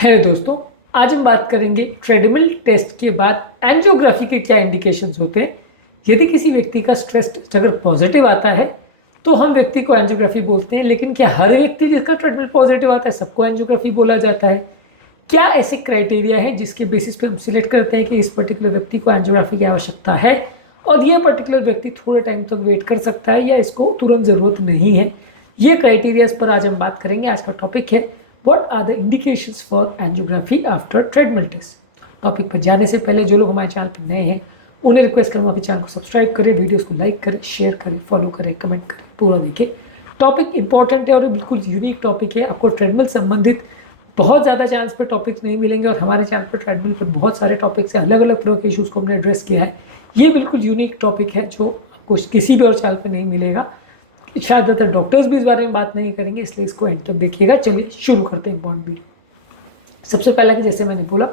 है दोस्तों, आज हम बात करेंगे ट्रेडमिल टेस्ट के बाद एंजियोग्राफी के क्या इंडिकेशंस होते हैं। यदि किसी व्यक्ति का स्ट्रेस टेस्ट अगर पॉजिटिव आता है तो हम व्यक्ति को एंजियोग्राफी बोलते हैं, लेकिन क्या हर व्यक्ति जिसका ट्रेडमिल पॉजिटिव आता है सबको एंजियोग्राफी बोला जाता है? क्या ऐसे क्राइटेरिया है जिसके बेसिस पे हम सिलेक्ट करते हैं कि इस पर्टिकुलर व्यक्ति को एंजियोग्राफी की आवश्यकता है और यह पर्टिकुलर व्यक्ति थोड़े टाइम तक वेट कर सकता है या इसको तुरंत ज़रूरत नहीं है? ये क्राइटेरियाज पर आज हम बात करेंगे। आज का टॉपिक है What are the indications for angiography after treadmill test? Topic पर जाने से पहले जो लोग हमारे चैनल पर नए हैं उन्हें रिक्वेस्ट करूँगा कि चैनल को सब्सक्राइब करें, वीडियोस को लाइक करें, शेयर करें, फॉलो करें, कमेंट करें, पूरा देखें। टॉपिक इंपॉर्टेंट है और बिल्कुल यूनिक टॉपिक है। आपको ट्रेडमिल संबंधित बहुत ज़्यादा चैनल्स पर टॉपिक्स नहीं मिलेंगे और हमारे चैनल पर ट्रेडमिल पर बहुत सारे टॉपिक्स हैं, अलग अलग तरह के इशूज़ को हमने एड्रेस किया है। ये बिल्कुल यूनिक टॉपिक है जो आपको किसी भी और चैनल पर नहीं मिलेगा। शायद ज़्यादातर डॉक्टर्स भी इस बारे में बात नहीं करेंगे, इसलिए इसको एंड तक देखिएगा। चलिए शुरू करते हैं इम्पॉर्टेंट वीडियो। सबसे पहला कि जैसे मैंने बोला,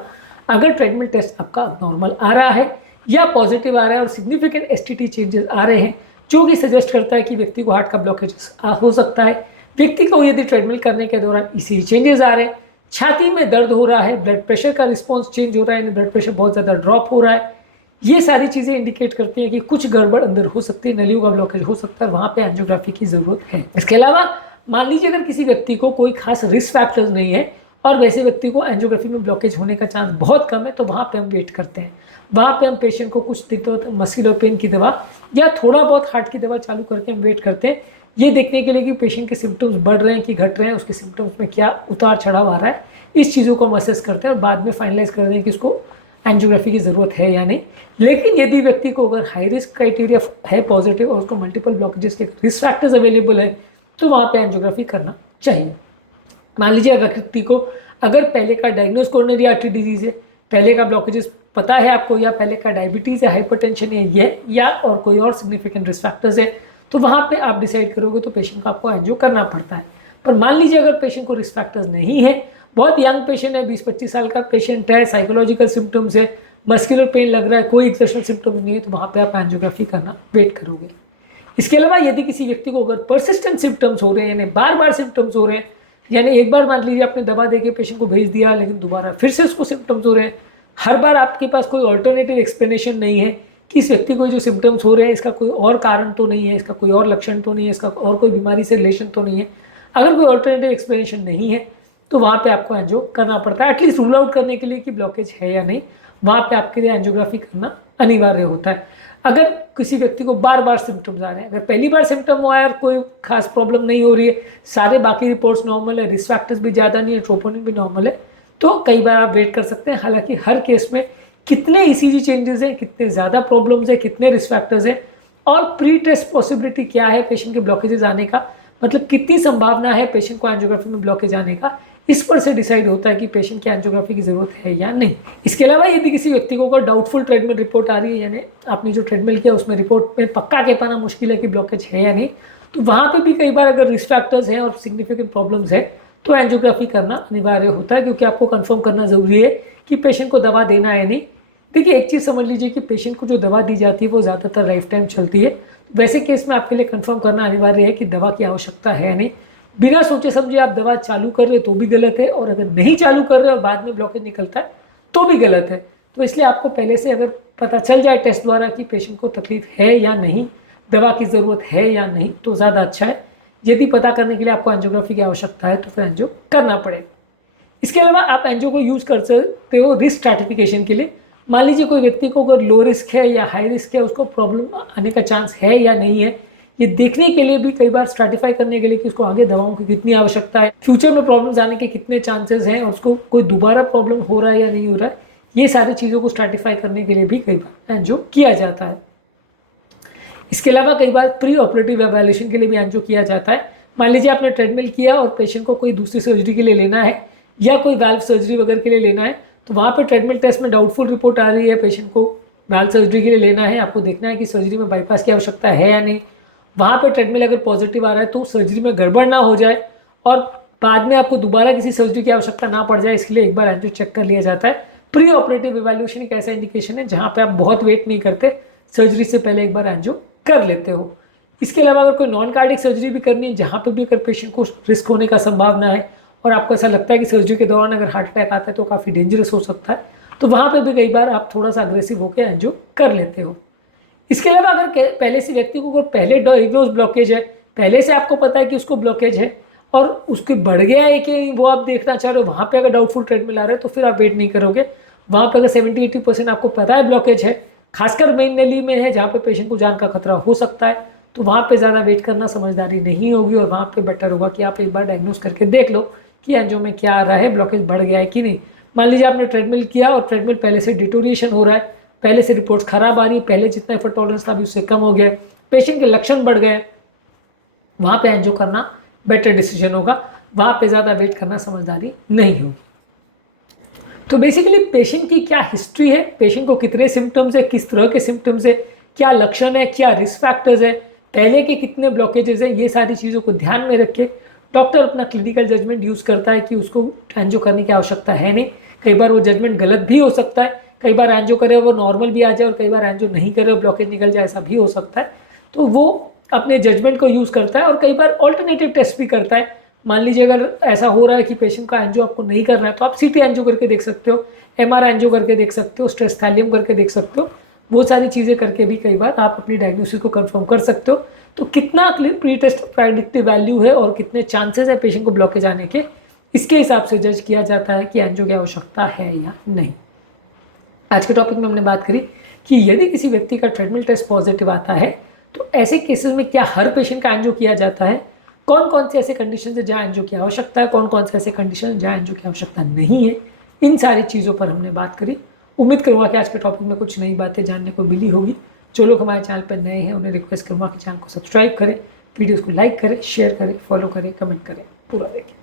अगर ट्रेडमिल टेस्ट आपका नॉर्मल आ रहा है या पॉजिटिव आ रहा है और सिग्निफिकेंट एसटीटी चेंजेस आ रहे हैं जो कि सजेस्ट करता है कि व्यक्ति को हार्ट का ब्लॉकेज हो सकता है, व्यक्ति को यदि ट्रेडमिल करने के दौरान ईसीजी चेंजेस आ रहे हैं, छाती में दर्द हो रहा है, ब्लड प्रेशर का रिस्पॉन्स चेंज हो रहा है, ब्लड प्रेशर बहुत ज़्यादा ड्रॉप हो रहा है, ये सारी चीज़ें इंडिकेट करती हैं कि कुछ गड़बड़ अंदर हो सकती है, नलियों का ब्लॉकेज हो सकता है, वहाँ पे एंजियोग्राफी की ज़रूरत है। इसके अलावा मान लीजिए अगर किसी व्यक्ति को कोई खास रिस्क फैक्टर्स नहीं है और वैसे व्यक्ति को एंजियोग्राफी में ब्लॉकेज होने का चांस बहुत कम है, तो वहाँ पे हम वेट करते हैं। वहाँ पे हम पेशेंट को कुछ दिनों तक मस्कुलर पेन की दवा या थोड़ा बहुत हार्ट की दवा चालू करके हम वेट करते हैं, ये देखने के लिए कि पेशेंट के सिम्टम्स बढ़ रहे हैं कि घट रहे हैं, उसके सिम्टम्स में क्या उतार चढ़ाव आ रहा है। इस चीज़ों को हम असेस करते हैं और बाद में फाइनलाइज कर दें कि उसको एंजियोग्राफी की ज़रूरत है या नहीं। लेकिन यदि व्यक्ति को अगर हाई रिस्क क्राइटेरिया है पॉजिटिव और उसको मल्टीपल ब्लॉकेजेस के रिस्क फैक्टर्स अवेलेबल है तो वहाँ पे एंजियोग्राफी करना चाहिए। मान लीजिए अगर व्यक्ति को अगर पहले का डायग्नोज कोरोनरी आर्टरी डिजीज़ है, पहले का ब्लॉकेजेस पता है आपको, या पहले का डायबिटीज़ है, हाइपरटेंशन है ये, या और कोई और सिग्निफिकेंट रिस्क फैक्टर्स है, तो वहाँ पे आप डिसाइड करोगे तो पेशेंट को आपको एंजियो करना पड़ता है। पर मान लीजिए अगर पेशेंट को रिस्क फैक्टर्स नहीं है, बहुत यंग पेशेंट है, 20-25 साल का पेशेंट है, साइकोलॉजिकल सिम्टम्स है, मस्कुलर पेन लग रहा है, कोई एक्सर्शनल सिम्टम्स नहीं है, तो वहाँ पे आप एंजियोग्राफी करना वेट करोगे। इसके अलावा यदि किसी व्यक्ति को अगर परसिस्टेंट सिम्टम्स हो रहे हैं, यानी बार बार सिम्टम्स हो रहे हैं, यानी एक बार मान लीजिए आपने दवा देके पेशेंट को भेज दिया लेकिन दोबारा फिर से उसको सिम्टम्स हो रहे हैं, हर बार आपके पास कोई ऑल्टरनेटिव एक्सप्लेनेशन नहीं है कि इस व्यक्ति को जो सिम्टम्स हो रहे हैं इसका कोई और कारण तो नहीं है, इसका कोई और लक्षण तो नहीं है, इसका और कोई बीमारी से रिलेशन तो नहीं है, अगर कोई ऑल्टरनेटिव एक्सप्लेनेशन नहीं है तो वहाँ पे आपको एंजियो करना पड़ता है, एटलीस्ट रूल आउट करने के लिए कि ब्लॉकेज है या नहीं। वहाँ पे आपके लिए एंजियोग्राफी करना अनिवार्य होता है। अगर किसी व्यक्ति को बार बार सिम्टम्स आ रहे हैं, अगर पहली बार सिम्टम हुआ है और कोई खास प्रॉब्लम नहीं हो रही है, सारे बाकी रिपोर्ट्स नॉर्मल है, रिस्क फैक्टर्स भी ज़्यादा नहीं है, ट्रोपोनिन भी नॉर्मल है, तो कई बार आप वेट कर सकते हैं। हालांकि हर केस में कितने ईसीजी चेंजेस हैं, कितने ज़्यादा प्रॉब्लम्स हैं, कितने रिस्क फैक्टर्स हैं और प्री टेस्ट पॉसिबिलिटी क्या है पेशेंट के ब्लॉकेजेस आने का, मतलब कितनी संभावना है पेशेंट को एंजियोग्राफी में ब्लॉकेज आने का, इस पर से डिसाइड होता है कि पेशेंट की एंजियोग्राफी की ज़रूरत है या नहीं। इसके अलावा यदि किसी व्यक्ति को अगर डाउटफुल ट्रेडमिल रिपोर्ट आ रही है, यानी आपने जो ट्रेडमिल किया उसमें रिपोर्ट में पक्का कह पाना मुश्किल है कि ब्लॉकेज है या नहीं, तो वहाँ पे भी कई बार अगर रिस्क फैक्टर्स हैं और सिग्निफिकेंट प्रॉब्लम्स है तो एंजियोग्राफी करना अनिवार्य होता है, क्योंकि आपको कन्फर्म करना ज़रूरी है कि पेशेंट को दवा देना है नहीं। देखिए एक चीज़ समझ लीजिए कि पेशेंट को जो दवा दी जाती है वो ज़्यादातर लाइफ टाइम चलती है, वैसे केस में आपके लिए कन्फर्म करना अनिवार्य है कि दवा की आवश्यकता है या नहीं। बिना सोचे समझे आप दवा चालू कर रहे हो तो भी गलत है, और अगर नहीं चालू कर रहे हो और बाद में ब्लॉकेज निकलता है तो भी गलत है। तो इसलिए आपको पहले से अगर पता चल जाए टेस्ट द्वारा कि पेशेंट को तकलीफ है या नहीं, दवा की ज़रूरत है या नहीं, तो ज़्यादा अच्छा है। यदि पता करने के लिए आपको एंजियोग्राफी की आवश्यकता है तो फिर एंजियो करना पड़ेगा। इसके अलावा आप एंजियो को यूज़ कर सकते हो रिस्क स्ट्रैटिफिकेशन के लिए। मान लीजिए कोई व्यक्ति को अगर लो रिस्क है या हाई रिस्क है, उसको प्रॉब्लम आने का चांस है या नहीं है, ये देखने के लिए भी कई बार स्ट्रैटिफाई करने के लिए कि उसको आगे दवाओं की कितनी आवश्यकता है, फ्यूचर में प्रॉब्लम्स आने के कितने चांसेस हैं और उसको कोई दोबारा प्रॉब्लम हो रहा है या नहीं हो रहा है, ये सारी चीज़ों को स्ट्रैटिफाई करने के लिए भी कई बार एंजियो किया जाता है। इसके अलावा कई बार प्री ऑपरेटिव एवैल्यूएशन के लिए भी एंजियो किया जाता है। मान लीजिए आपने ट्रेडमिल किया और पेशेंट को कोई दूसरी सर्जरी के लिए लेना है या कोई वाल्व सर्जरी वगैरह के लिए लेना है, तो वहाँ पर ट्रेडमिल टेस्ट में डाउटफुल रिपोर्ट आ रही है, पेशेंट को वाल्व सर्जरी के लिए लेना है, आपको देखना है कि सर्जरी में बाईपास की आवश्यकता है या नहीं। वहाँ पे ट्रेडमिल अगर पॉजिटिव आ रहा है तो सर्जरी में गड़बड़ ना हो जाए और बाद में आपको दोबारा किसी सर्जरी की आवश्यकता ना पड़ जाए, इसके लिए एक बार एंजियो चेक कर लिया जाता है। प्री ऑपरेटिव इवैल्यूएशन एक ऐसा इंडिकेशन है जहाँ पे आप बहुत वेट नहीं करते, सर्जरी से पहले एक बार एंजियो कर लेते हो। इसके अलावा अगर कोई नॉन कार्डियक सर्जरी भी करनी है, जहाँ पे भी अगर पेशेंट को रिस्क होने का संभावना है और आपको ऐसा लगता है कि सर्जरी के दौरान अगर हार्ट अटैक आता है तो काफ़ी डेंजरस हो सकता है, तो वहाँ पे भी कई बार आप थोड़ा सा अग्रेसिव होकर एंजियो कर लेते हो। इसके अलावा अगर पहले से व्यक्ति को पहले डायग्नोज ब्लॉकेज है, पहले से आपको पता है कि उसको ब्लॉकेज है और उसके बढ़ गया है कि वो आप देखना चाह रहे हो, वहाँ पे अगर डाउटफुल ट्रीटमेंट आ रहे हैं तो फिर आप वेट नहीं करोगे। वहाँ पे अगर 70-80% आपको पता है ब्लॉकेज है, खासकर मेन नली में है जहाँ पे पेशेंट को जान का खतरा हो सकता है, तो वहाँ पे ज़्यादा वेट करना समझदारी नहीं होगी और वहाँ पे बेटर होगा कि आप एक बार डायग्नोज करके देख लो कि एंजियो में क्या आ रहा है, ब्लॉकेज बढ़ गया है कि नहीं। मान लीजिए आपने ट्रेडमिल किया और ट्रेडमिल पहले से डिटोरिएशन हो रहा है, पहले से रिपोर्ट्स खराब आ रही है, पहले जितना एफर्ट टॉलरेंस था अभी उससे कम हो गया, पेशेंट के लक्षण बढ़ गए, वहाँ पे एंजियो करना बेटर डिसीजन होगा, वहाँ पे ज़्यादा वेट करना समझदारी नहीं होगी। तो बेसिकली पेशेंट की क्या हिस्ट्री है, पेशेंट को कितने सिम्टम्स है, किस तरह के सिम्टम्स है, क्या लक्षण है, क्या रिस्क फैक्टर्स है, पहले के कितने ब्लॉकेजेस है, ये सारी चीज़ों को ध्यान में रख के डॉक्टर अपना क्लिनिकल जजमेंट यूज़ करता है कि उसको एंजियो करने की आवश्यकता है नहीं। कई बार वो जजमेंट गलत भी हो सकता है, कई बार एंजियो करे वो नॉर्मल भी आ जाए और कई बार एंजियो नहीं करे और ब्लॉकेज निकल जाए, ऐसा भी हो सकता है। तो वो अपने जजमेंट को यूज़ करता है और कई बार ऑल्टरनेटिव टेस्ट भी करता है। मान लीजिए अगर ऐसा हो रहा है कि पेशेंट का एंजियो आपको नहीं करना है तो आप सीटी एंजियो करके देख सकते हो, एमआरआई एंजियो करके देख सकते हो, स्ट्रेस थैलियम करके देख सकते हो। वो सारी चीज़ें करके भी कई बार आप अपनी डायग्नोसिस को कंफर्म कर सकते हो। तो कितना प्री टेस्ट प्रेडिक्टिव वैल्यू है और कितने चांसेस है पेशेंट को ब्लॉकेज आने के, इसके हिसाब से जज किया जाता है कि एंजियो की आवश्यकता है या नहीं। आज के टॉपिक में हमने बात करी कि यदि किसी व्यक्ति का ट्रेडमिल टेस्ट पॉजिटिव आता है तो ऐसे केसेस में क्या हर पेशेंट का एंजियो किया जाता है, कौन कौन से ऐसे कंडीशन है जहाँ एंजियो की आवश्यकता है, कौन कौन से ऐसे कंडीशन जहाँ एंजियो की आवश्यकता नहीं है, इन सारी चीज़ों पर हमने बात करी। उम्मीद करूँगा कि आज के टॉपिक में कुछ नई बातें जानने को मिली होगी। जो लोग हमारे चैनल पर नए हैं उन्हें रिक्वेस्ट करूँगा कि चैनल को सब्सक्राइब करें, वीडियोज़ को लाइक करें, शेयर करें, फॉलो करें, कमेंट करें, पूरा देखें।